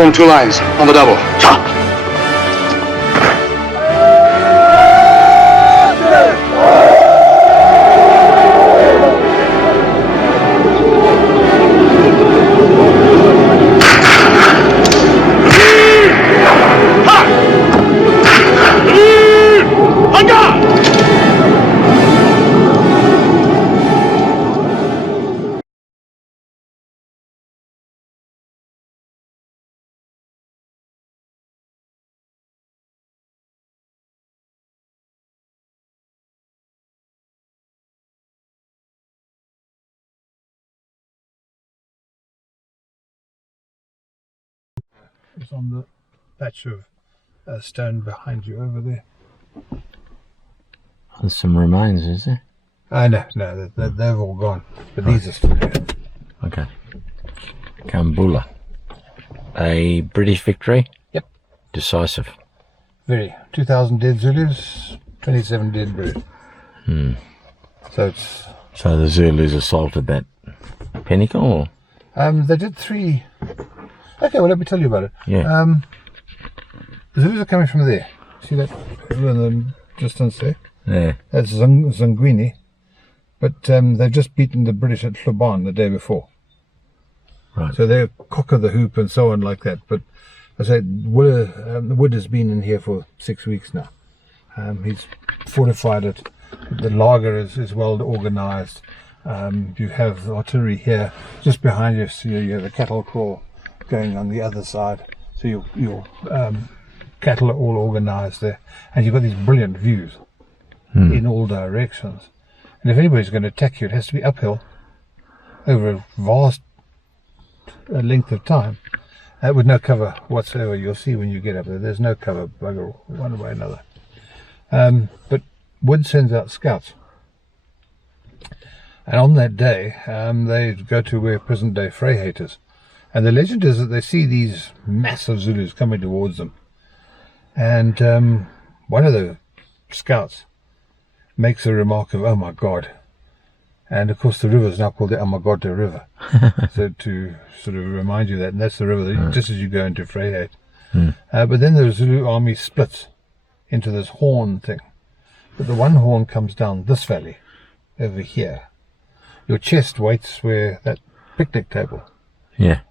Form two lines on the double. It's on the patch of stone behind you over there. There's some remains, is there? No, they've all gone. But these are still here. Okay. Kambula. A British victory? Yep. Decisive. Very. 2,000 dead Zulus, 27 dead British. So the Zulus assaulted that pinnacle? Or? They did 3. Okay, well, let me tell you about it. Yeah. The Zulus are coming from there. See that in the distance there? Yeah. That's Zangwini. But they've just beaten the British at Luban the day before. Right. So they're cock of the hoop and so on like that. But I say, Wood has been in here for 6 weeks now. He's fortified it. The laagered is well organised. You have the artillery here. Just behind you, so you have the cattle crawl going on the other side. So your cattle are all organised there. And you've got these brilliant views in all directions. And if anybody's going to attack you, it has to be uphill over a vast length of time with no cover whatsoever. You'll see when you get up there, there's no cover, bugger one way or another. But Wood sends out scouts. And on that day, they go to where present-day Vryheid is. And the legend is that they see these massive Zulus coming towards them. And one of the scouts makes a remark of, "Oh my God." And of course the river is now called the Amagote River. So to sort of remind you that, and that's the river that, just as you go into Vryheid. But then the Zulu army splits into this horn thing. But the one horn comes down this valley, over here. Your chest waits where that picnic table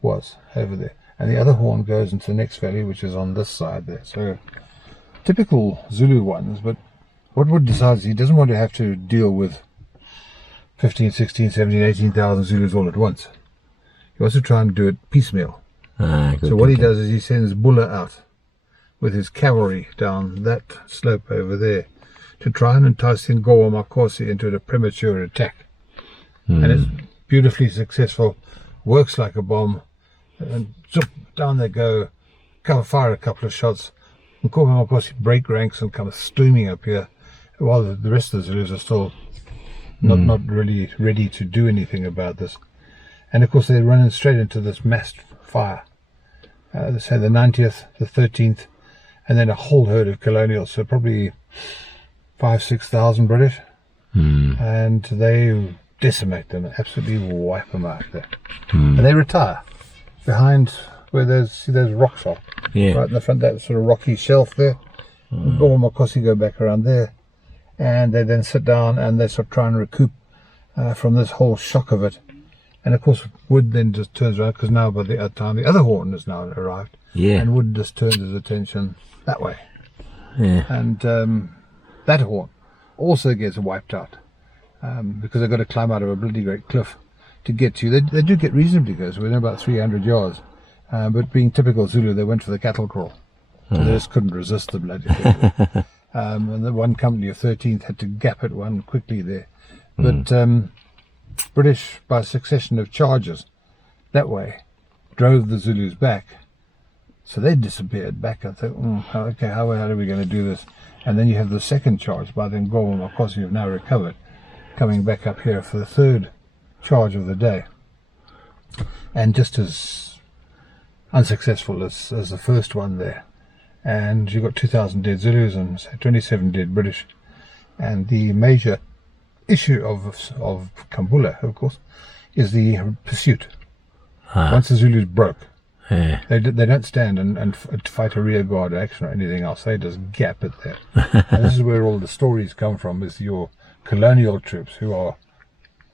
was, over there. And the other horn goes into the next valley, which is on this side there. So typical Zulu ones, but what Wood decides, he doesn't want to have to deal with 15, 16, 17, 18,000 Zulus all at once. He wants to try and do it piecemeal. So what he does is he sends Bulla out with his cavalry down that slope over there to try and entice Ngowa Makosi into a premature attack. And it's beautifully successful, works like a bomb, and down they go, fire a couple of shots, and Ngowa Makosi break ranks and come streaming up here, while the rest of the Zulus are still not really ready to do anything about this. And of course they're running straight into this massed fire. They say the 90th, the 13th, and then a whole herd of colonials, so probably 5,000-6,000 British. And they decimate them, absolutely wipe them out there. And they retire behind where those rocks are. Right in the front, that sort of rocky shelf there. Ngowa Makosi go back around there. And they then sit down and they sort of try and recoup from this whole shock of it. And of course Wood then just turns around, because now by the time the other horn has now arrived, and Wood just turns his attention that way. And that horn also gets wiped out because they've got to climb out of a bloody great cliff to get to you. They do get reasonably close, within about 300 yards, but being typical Zulu, they went for the cattle crawl. So they just couldn't resist the bloody thing. And the one company of 13th had to gap at one quickly there. But British, by a succession of charges that way, drove the Zulus back. So they disappeared back. I thought, okay, how are we going to do this? And then you have the second charge by the Ngowa Makosi, who have now recovered, coming back up here for the third charge of the day. And just as unsuccessful as the first one there. And you've got 2,000 dead Zulus and 27 dead British. And the major issue of Kambula, of course, is the pursuit. Once the Zulus broke, Yeah. They don't stand and fight a rear guard action or anything else. They just gap it there. And this is where all the stories come from, is your colonial troops who are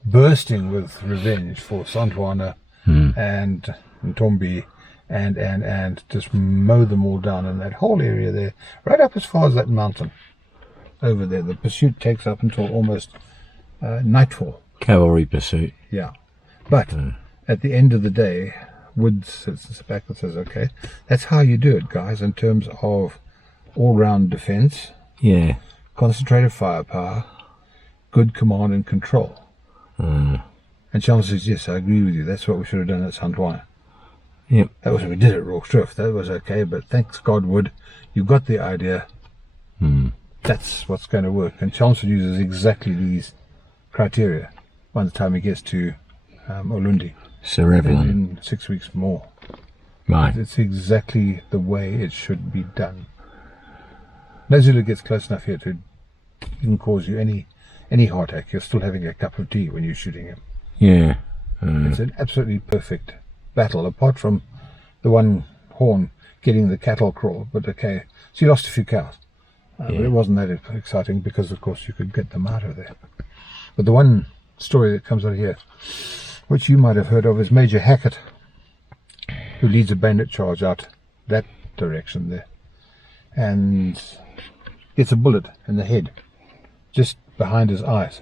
bursting with revenge for Santwana and Ntombi and just mow them all down in that whole area there, right up as far as that mountain over there. The pursuit takes up until almost nightfall. Cavalry pursuit. Yeah. But at the end of the day, Woods sits back and says, okay, that's how you do it, guys, in terms of all-round defense, Yeah. concentrated firepower, good command and control. And Chalmers says, yes, I agree with you. That's what we should have done at Santwana. Yep. That was what we did at Rorke's Drift. That was okay, but thanks God, Wood, you got the idea. That's what's going to work. And Chalmers uses exactly these criteria by the time he gets to Ulundi. Sir Evelyn. In 6 weeks more. Right. It's exactly the way it should be done. No Zulu gets close enough here to even cause you any heartache. You're still having a cup of tea when you're shooting him. Yeah. It's an absolutely perfect battle, apart from the one horn getting the cattle crawl. But okay, so you lost a few cows. But it wasn't that exciting because, of course, you could get them out of there. But the one story that comes out of here, which you might have heard of, is Major Hackett, who leads a bandit charge out that direction there and gets a bullet in the head just behind his eyes.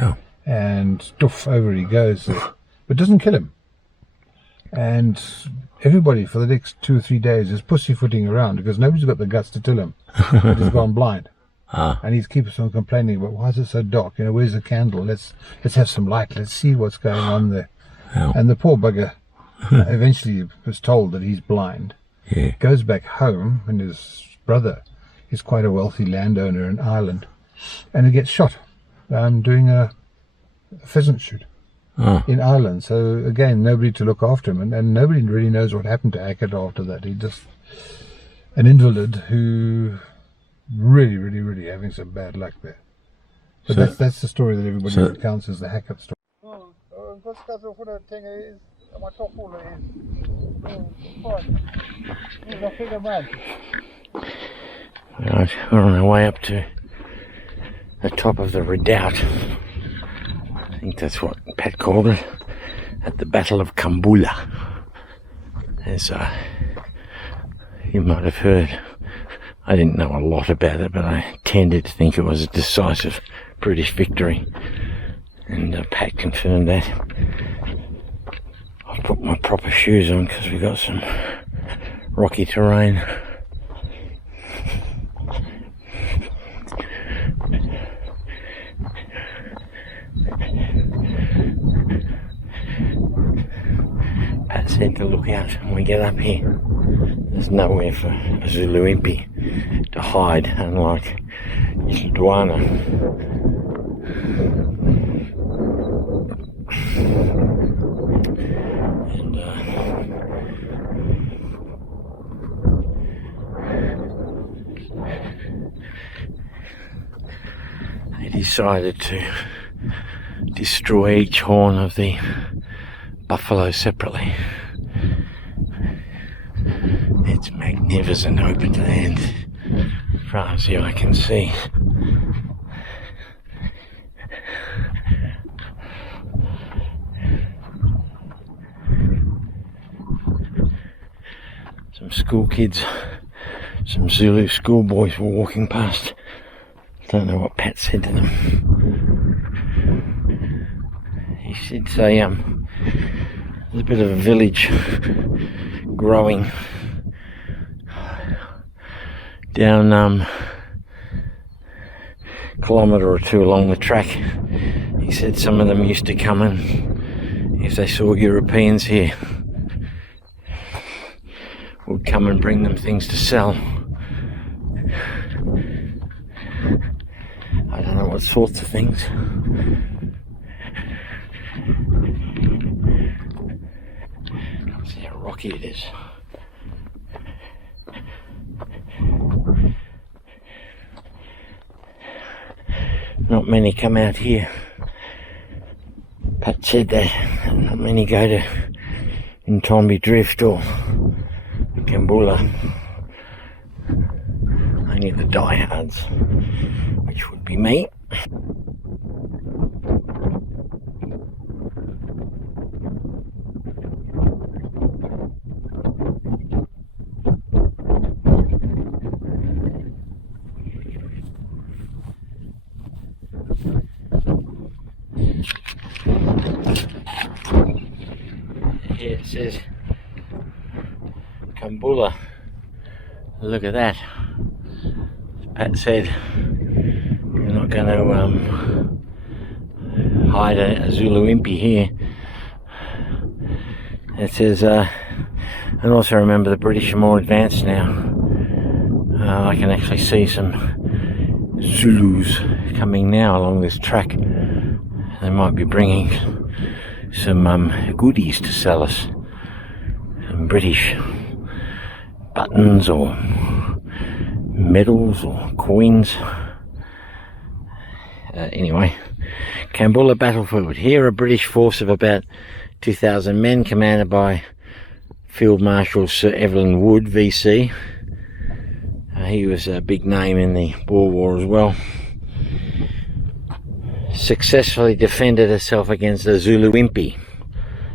Oh. And doof, over he goes there. But doesn't kill him. And everybody for the next 2 or 3 days is pussyfooting around because nobody's got the guts to tell him that he's gone blind. And he keeps on complaining about, why is it so dark? You know, where's the candle? Let's have some light. Let's see what's going on there. And the poor bugger eventually was told that he's blind. Yeah. Goes back home, and his brother is quite a wealthy landowner in Ireland, and he gets shot doing a pheasant shoot in Ireland. So again, nobody to look after him, and nobody really knows what happened to Hackett after that. He just an invalid who really having some bad luck there. But So- that's the story that everybody so- recounts as the Hackett story. Right, we're on our way up to the top of the redoubt. I think that's what Pat called it, at the Battle of Kambula. As you might have heard, I didn't know a lot about it, but I tended to think it was a decisive British victory. And Pat confirmed that. I've put my proper shoes on because we've got some rocky terrain. Pat said to look out when we get up here. There's nowhere for a Zulu Impi to hide, unlike Duana. They decided to destroy each horn of the buffalo separately. It's magnificent open land, as far as the eye can see. Some school kids, some Zulu schoolboys were walking past. Don't know what Pat said to them. He said there's a bit of a village growing down kilometre or two along the track. He said some of them used to come in if they saw Europeans here, would come and bring them things to sell. I don't know what sorts of things. See how rocky it is. Not many come out here. Pat said that not many go to Ntombi Drift or Kambula. Only the diehards, which would be me. Here it says Kambula. Look at that. Pat said you're not going to hide a Zulu Impi here. It says, and also remember the British are more advanced now. I can actually see some Zulus coming now along this track. They might be bringing some goodies to sell us. Some British buttons or medals or coins. Anyway, Kambula battlefield. Here a British force of about 2,000 men commanded by Field Marshal Sir Evelyn Wood, VC. He was a big name in the Boer War as well. Successfully defended herself against the Zulu Impi,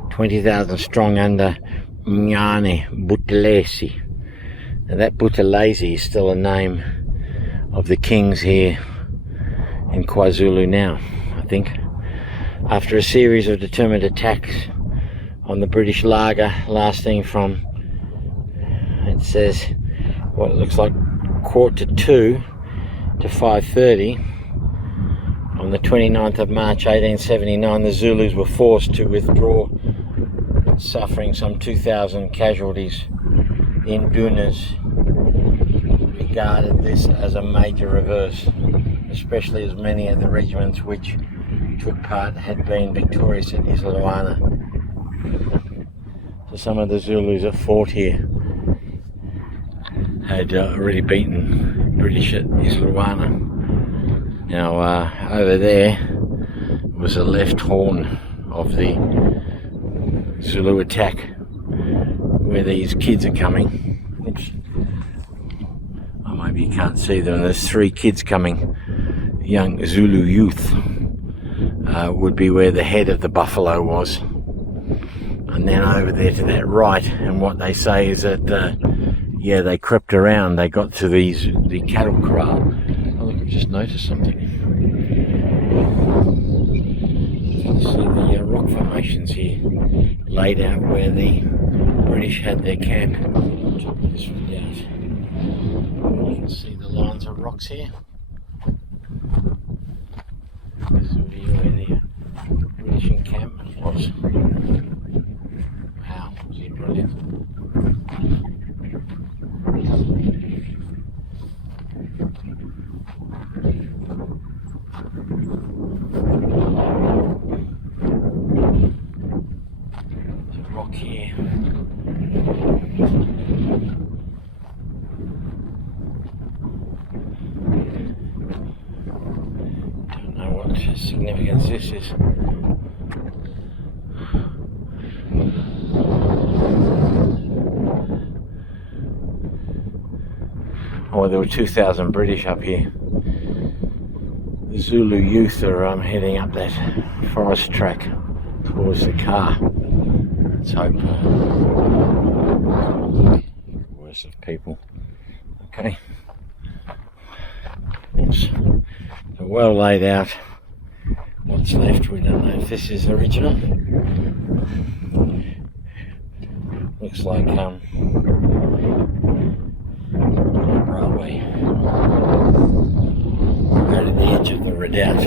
20,000 strong under Mnyane Buthelezi. Now that Buthelezi is still a name of the kings here in KwaZulu now, I think. After a series of determined attacks on the British laager lasting from, it says, what it looks like 1:45 to 5:30, on the 29th of March 1879, the Zulus were forced to withdraw, suffering some 2,000 casualties. The Indunas regarded this as a major reverse, especially as many of the regiments which took part had been victorious at Islewana. So some of the Zulus that fought here had already beaten British at Islewana. Now over there was the left horn of the Zulu attack, where these kids are coming. Oops. Oh, maybe you can't see them. There's 3 kids coming. Young Zulu youth would be where the head of the buffalo was. And then over there to that right, and what they say is that yeah, they crept around, they got to the cattle corral. Oh look, I've just noticed something. You can see the rock formations here laid out where the British had their camp. On top of this redoubt. You can see the lines of rocks here. This will be where the British encampment was. Wow, was it brilliant. There's a rock here. Don't know what significance this is. Oh, there were 2,000 British up here. The Zulu youth are heading up that forest track towards the car. Let's hope worse of people. Okay. It's well laid out. What's left, we don't know if this is original. Looks like railway right at the edge of the redoubt.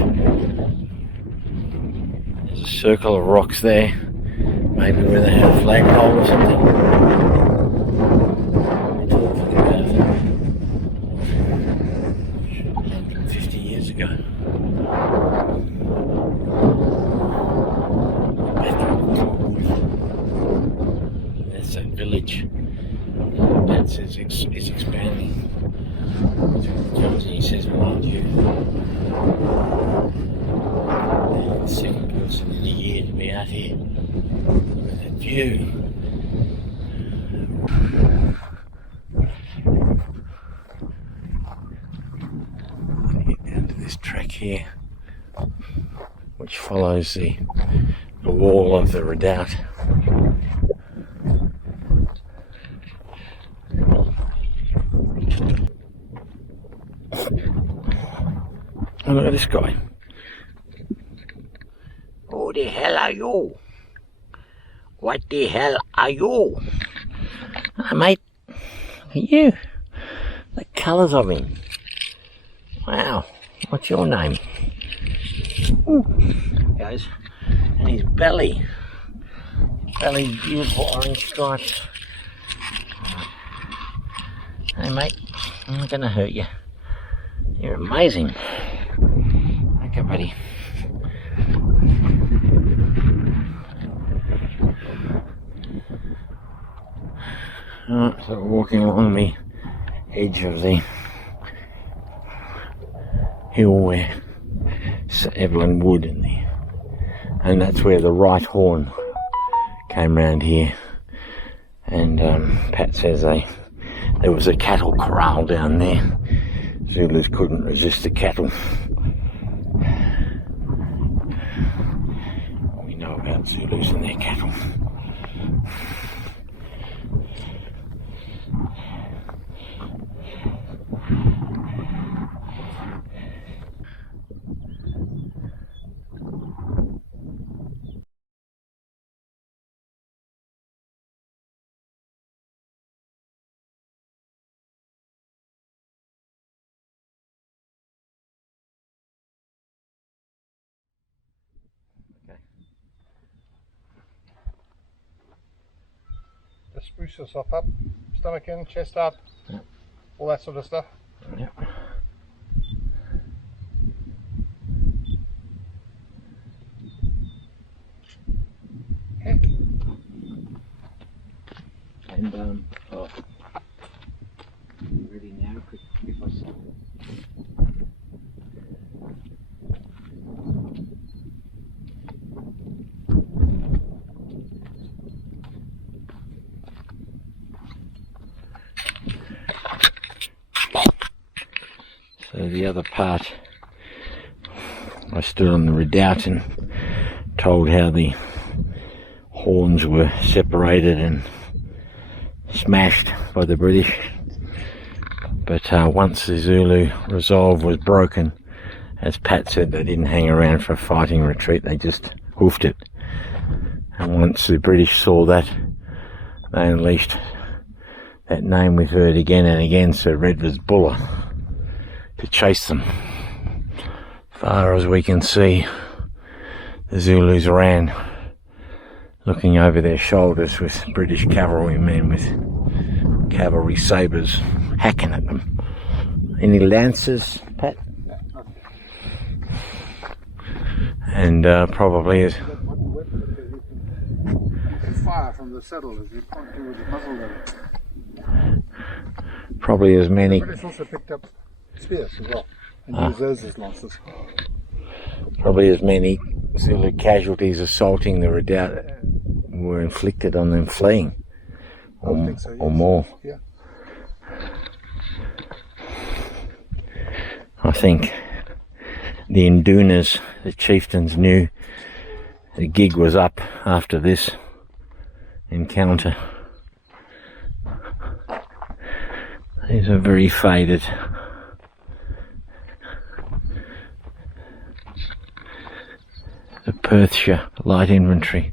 There's a circle of rocks there, maybe where they had a flagpole or something. We're talking about 150 years ago. That's a village. That says it's expanding. He says, mind you, the second person in a year to be out here. Look at that view. track here, which follows the wall of the redoubt. Oh, look at this guy. Who the hell are you? What the hell are you? Hi, mate. Look at you. The colours of him. Wow. What's your name? Ooh. Goes. And his belly. Belly's beautiful orange stripes. Hey, mate. I'm not going to hurt you. You're amazing. Okay, buddy. Alright, so we're walking along the edge of the hill where Sir Evelyn Wood and that's where the right horn came round here. And Pat says there was a cattle corral down there. Zulus couldn't resist the cattle. We know about Zulus and their cattle. Just spruce yourself up, stomach in, chest out, yep. All that sort of stuff. Yep. Okay. And oh, ready now? If I see. So the other part, I stood on the redoubt and told how the horns were separated and smashed by the British. But once the Zulu resolve was broken, as Pat said, they didn't hang around for a fighting retreat, they just hoofed it. And once the British saw that, they unleashed that name we've heard again and again, Sir Redvers Buller, to chase them. Far as we can see, the Zulus ran, looking over their shoulders with British cavalrymen with cavalry sabres hacking at them. Any lances, Pat? And probably as fire from the saddle as you point towards the muzzle level. Probably as many. The British also picked up spears as well, and used those as lances. Probably as many Zulu casualties assaulting the redoubt were inflicted on them fleeing, or more. Yeah. I think the Indunas, the chieftains, knew the gig was up after this encounter. These are very faded. The Perthshire light infantry.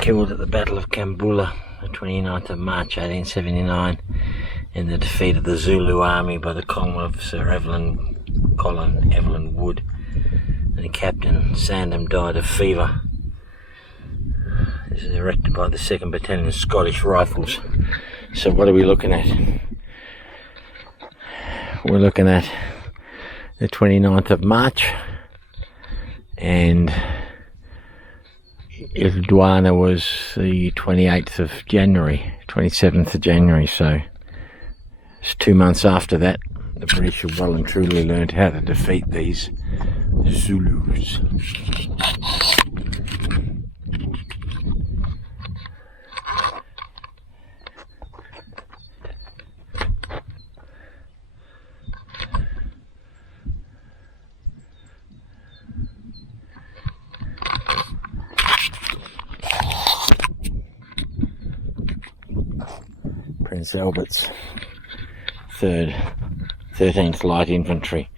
Killed at the Battle of Kambula, the 29th of March 1879, in the defeat of the Zulu army by the column of Sir Evelyn Wood, and the Captain Sandham died of fever. This is erected by the 2nd Battalion Scottish Rifles. So what are we looking at? We're looking at the 29th of March, and Ilduana was the 28th of January, 27th of January, so it's 2 months after that. The British have well and truly learned how to defeat these Zulus. There's Albert's 13th Light Infantry.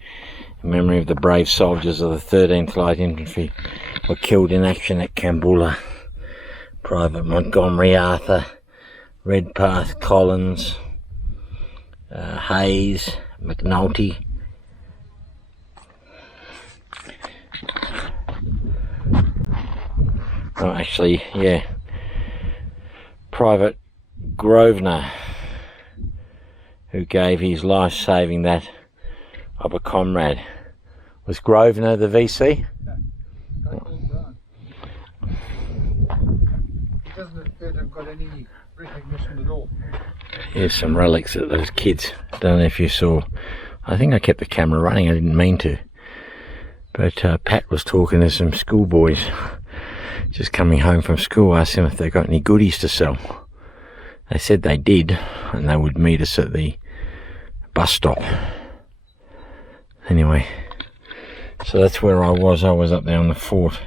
In memory of the brave soldiers of the 13th Light Infantry were killed in action at Kambula. Private Montgomery Arthur, Redpath Collins, Hayes, McNulty. Oh, actually, yeah. Private Grosvenor, who gave his life saving that of a comrade. Was Grosvenor the VC? He doesn't appear to have got any recognition at all. Here's some relics of those kids. Don't know if you saw. I think I kept the camera running, I didn't mean to. But Pat was talking to some schoolboys just coming home from school. I asked them if they got any goodies to sell. They said they did, and they would meet us at the bus stop. Anyway, so that's where I was. I was up there on the fort.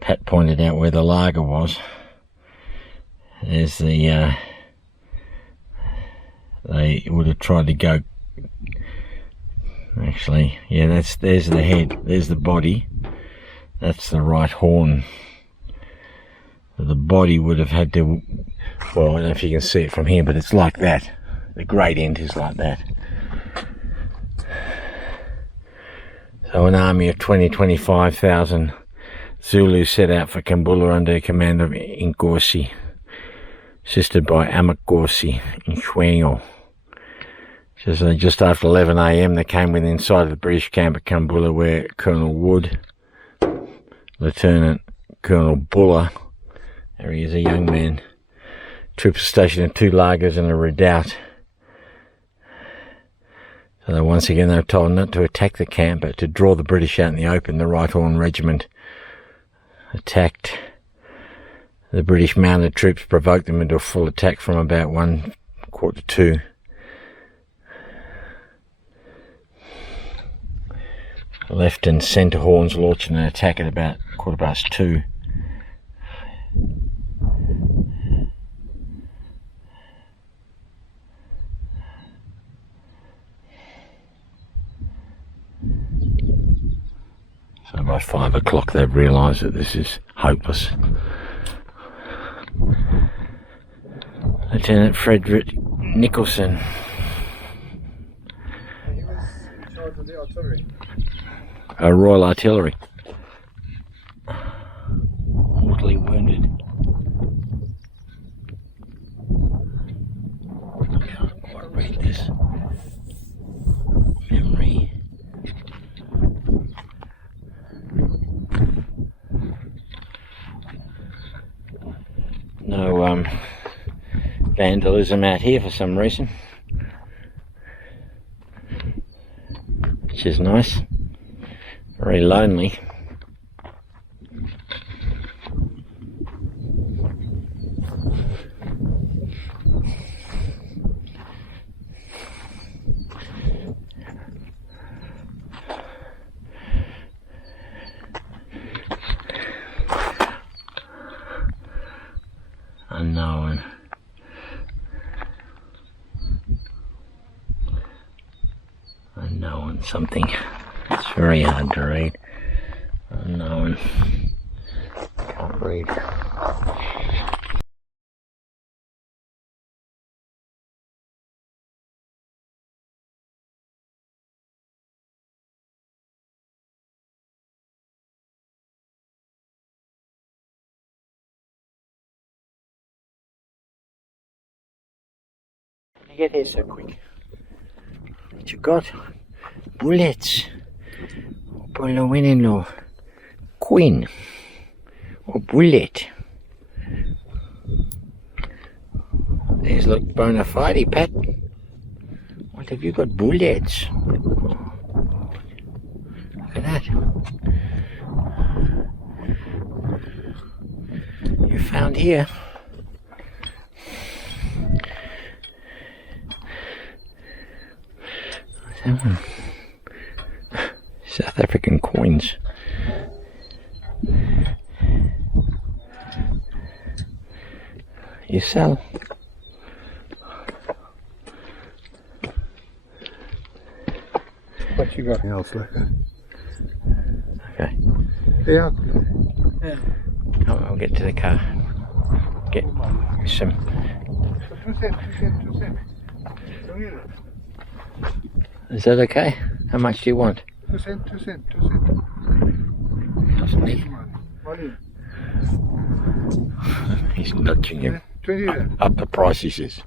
Pat pointed out where the laager was. There's the they would have tried to go, actually, yeah, there's the head, there's the body, that's the right horn. The body would have had to, well, I don't know if you can see it from here, but it's like that. The great end is like that. So an army of 25,000 Zulus set out for Kambula under the command of Inkosi, assisted by Amakosi in Shwengo. Just after 11 AM they came within sight of the British camp at Kambula, where Colonel Wood, Lieutenant Colonel Buller, there he is, a young man, troops stationed in 2 laagers and a redoubt. So once again they were told not to attack the camp, but to draw the British out in the open. The Right Horn Regiment attacked. The British mounted troops provoked them into a full attack from about 1:45. Left and centre horns launched an attack at about 2:15. So by 5 o'clock they've realised that this is hopeless. Lieutenant Frederick Nicholson. He was in charge of the artillery. Royal Artillery. Mortally wounded. I can't quite read this. Memory. No vandalism out here for some reason, which is nice. Very lonely. Unknown. Unknown something. It's very hard to read. Unknown. Can't read. You get here so quick. What you got? Bullets. Polo winning Queen. Or bullet. There's look bona fide, Pat. What have you got? Bullets. Look at that. You found here. That one. South African coins. You sell. you got anything else like that? Okay. Yeah. I'll get to the car. Get some. 2 cents, 2 cents, 2 cents. Don't need it. Is that okay? How much do you want? 2 cents, 2 cents, 2 cents. Doesn't he? Money. He's nudging him 20 rand. up the price, he says.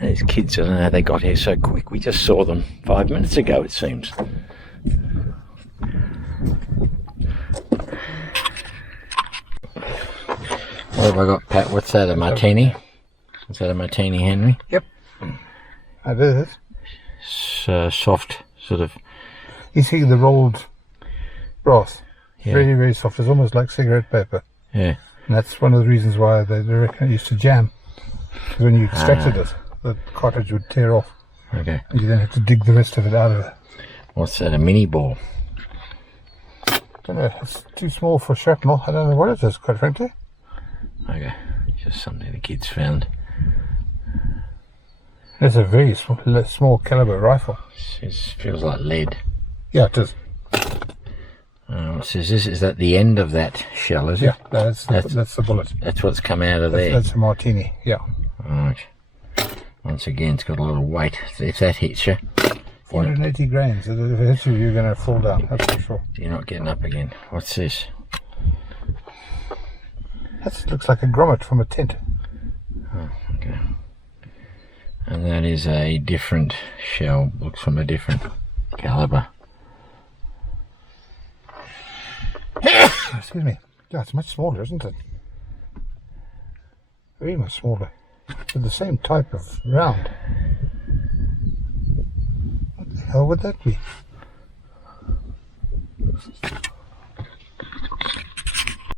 These kids, I don't know how they got here so quick. We just saw them 5 minutes ago, it seems. What have I got, Pat? What's that, a martini? Is that a martini, Henry? Yep. That is. Soft, sort of. You see the rolled broth. Yeah. Very, very soft. It's almost like cigarette paper. Yeah. And that's one of the reasons why they reckon it used to jam. Because when you extracted it, the cartridge would tear off. Okay. And you then have to dig the rest of it out of it. What's that, a mini ball? I don't know. It's too small for shrapnel. I don't know what it is, quite frankly. Okay. Just something the kids found. It's a very small caliber rifle. It feels like lead. Yeah, it is. So is that the end of that shell, is it? Yeah, that's the bullet. That's what's come out of there. That's a martini, yeah. Right. Once again, it's got a lot of weight. If that hits you, 480 grains. If it hits you, you're going to fall down, that's for sure. you're not getting up again. What's this? That looks like a grommet from a tent. Oh, okay. And that is a different shell. Looks from a different caliber. Excuse me. Yeah, it's much smaller, isn't it? Very much smaller. With the same type of round. What the hell would that be?